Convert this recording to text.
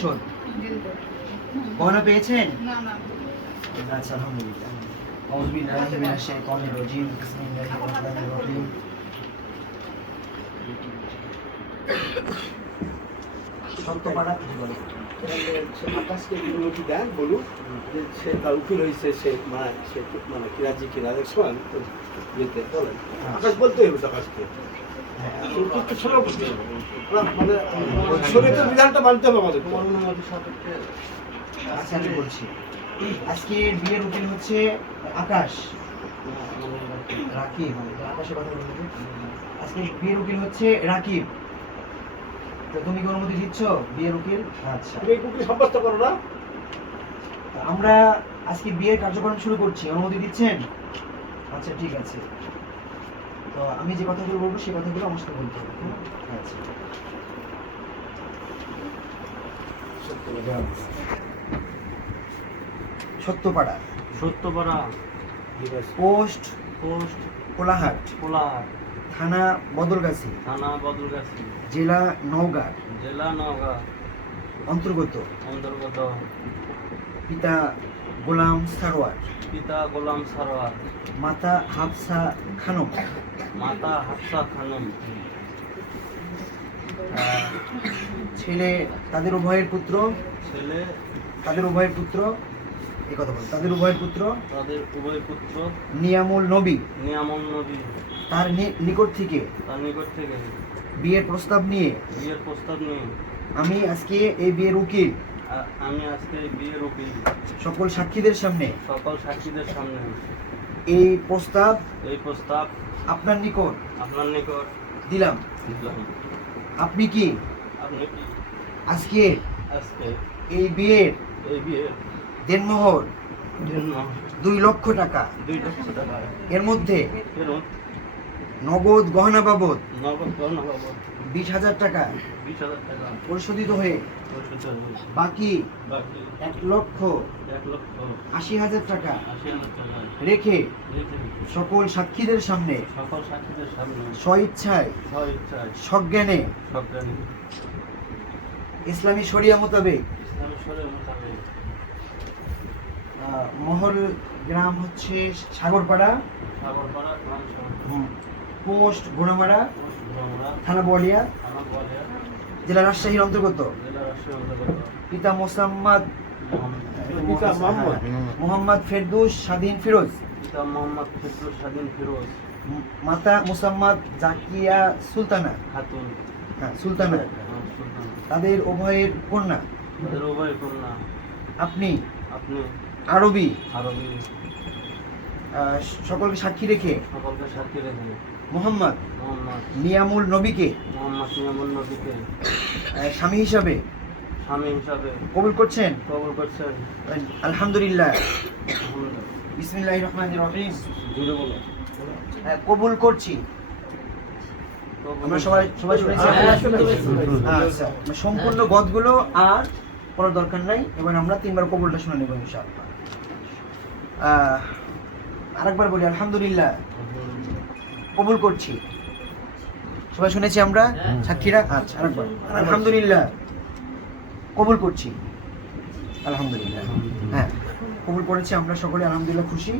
শোন গহনা পেয়েছেন? না না আচ্ছা আলহামদুলিল্লাহ। আউযু বিল্লাহি মিনাশ শাইতানির রাজীম। বিসমিল্লাহির রহমানির রহিম। সত্যপাড়া বলো। আকাশকে অনুমতি দেন বলুন যে সে তার উকিল হয়েছে, সে মানে কিরাজি কিনা দেখছেন তো যেতে বলেন। আকাশ বলতে হবে আকাশকে, উকিল তো ছোট মানে শরীয়তের বিধানটা মানতে হবে আমাদের। আচ্ছা আমি বলছি, আজকে বিয়ের উকিল হচ্ছে আকাশ রাকিব। আকাশের কথা বলতে আজকে বিয়ের উকিল হচ্ছে রাকিব। তো তুমি কি অনুমতি দিচ্ছ বিয়ের উকিল? আচ্ছা তুমি উকিল সাব্যস্ত করো না। আমরা আজকে বিয়ের কার্যক্রম শুরু করছি, অনুমতি দিচ্ছেন? আচ্ছা ঠিক আছে। তো আমি যে কথাগুলো বলবো সেই কথাগুলো আমার সাথে বলতে হবে। আচ্ছা সত্যপাড়া সত্যপাড়া পোস্ট পোস্ট কোলাহাট কোলাহাট থানা বদলগাছি থানা বদলগাছি জেলা নওগাঁ জেলা নওগাঁ অন্তর্গত অন্তর্গত পিতা গোলাম সারোয়ার, পিতা গোলাম সারোয়ার, মাতা হাফসা খানম, মাতা হাফসা খানম, ছেলে তাদের উভয়ের পুত্র, ছেলে তাদের উভয়ের পুত্র এই কথা বল, তাদের উভয়ের পুত্র তাদের উভয় পুত্র নিয়ামুল নবী নিয়ামন নবী তার নিকট থেকে তার নিকট থেকে বিয়ের প্রস্তাব নিয়ে বিয়ের প্রস্তাব নিয়ে আমি আজকে এই বিয়ের উকিল আমি আজকে বিয়ের উকিল সকল সাক্ষীদের সামনে সকল সাক্ষীদের সামনে এই প্রস্তাব আপনার নিকট আপনার নিকট দিলাম। দিলাম। আপনি কি আপনি কি আজকে আজকে এই বিয়ের এই বিয়ের দেনমোহর জন্য 2 লক্ষ টাকা 2 লক্ষ টাকা এর মধ্যে এবং নগদ গহনা বাবদ নগদ গহনা বাবদ 20,000 টাকা 20,000 টাকা পরিশোধিত হয়ে পরিশোধিত হয়েছে। বাকি বাকি 1,80,000 টাকা 1,80,000 টাকা রেখে রেখে সকল সাক্ষীদের সামনে সকল সাক্ষীদের সামনে স্বইচ্ছায় স্বইচ্ছায় সজ্ঞানে সজ্ঞানে ইসলামী শরিয়া মোতাবেক ইসলামী শরীয়ত মোতাবেক মহল গ্রাম হচ্ছে সাগরপাড়া, সাগরপাড়া গ্রাম পোস্ট ঘোড়ামারা, আমরা থানা বলিয়া, থানা বলিয়া জেলা রাজশাহীর অন্তর্গত, জেলা রাজশাহী অন্তর্গত পিতা মোসাম্মদ পিতা মোহাম্মদ ফেরদৌস স্বাধীন ফিরোজ, পিতা মোহাম্মদ ফেরদৌস স্বাধীন ফিরোজ, মাতা মোসাম্মদ জাকিয়া সুলতানা, খাতুন সুলতানা, সুলতান, তাদের উভয়ের কন্যা। তাদের উভয় কন্যা। আপনি আপনি আরবি আরবি সকলকে সাক্ষী রেখে সকলকে সাক্ষী রেখে মোহাম্মদ মোহাম্মদ নিয়ামুল নবীকে নিয়ামন নবীকে স্বামী হিসাবে স্বামী হিসাবে কবুল করছেন? কবুল করছেন। আলহামদুলিল্লাহ। বিসমিল্লাহির রহমানির রহিম। জুড়ে বলো। কবুল করছি। আমরা সবাই শুনেছি? আচ্ছা, সম্পূর্ণ গদগুলো আর পড়ার দরকার নাই। এবার আমরা 3 বার কবুলটা শুনে নেব ইনশাআল্লাহ। আরেকবার বলি আলহামদুলিল্লাহ, কবুল করছি। সবাই শুনেছি আমরা সাক্ষীরা? আচ্ছা আরেকবার আলহামদুলিল্লাহ, কবুল করছি। আলহামদুলিল্লাহ, হ্যাঁ কবুল করেছি আমরা সকলে, আলহামদুলিল্লাহ খুশি।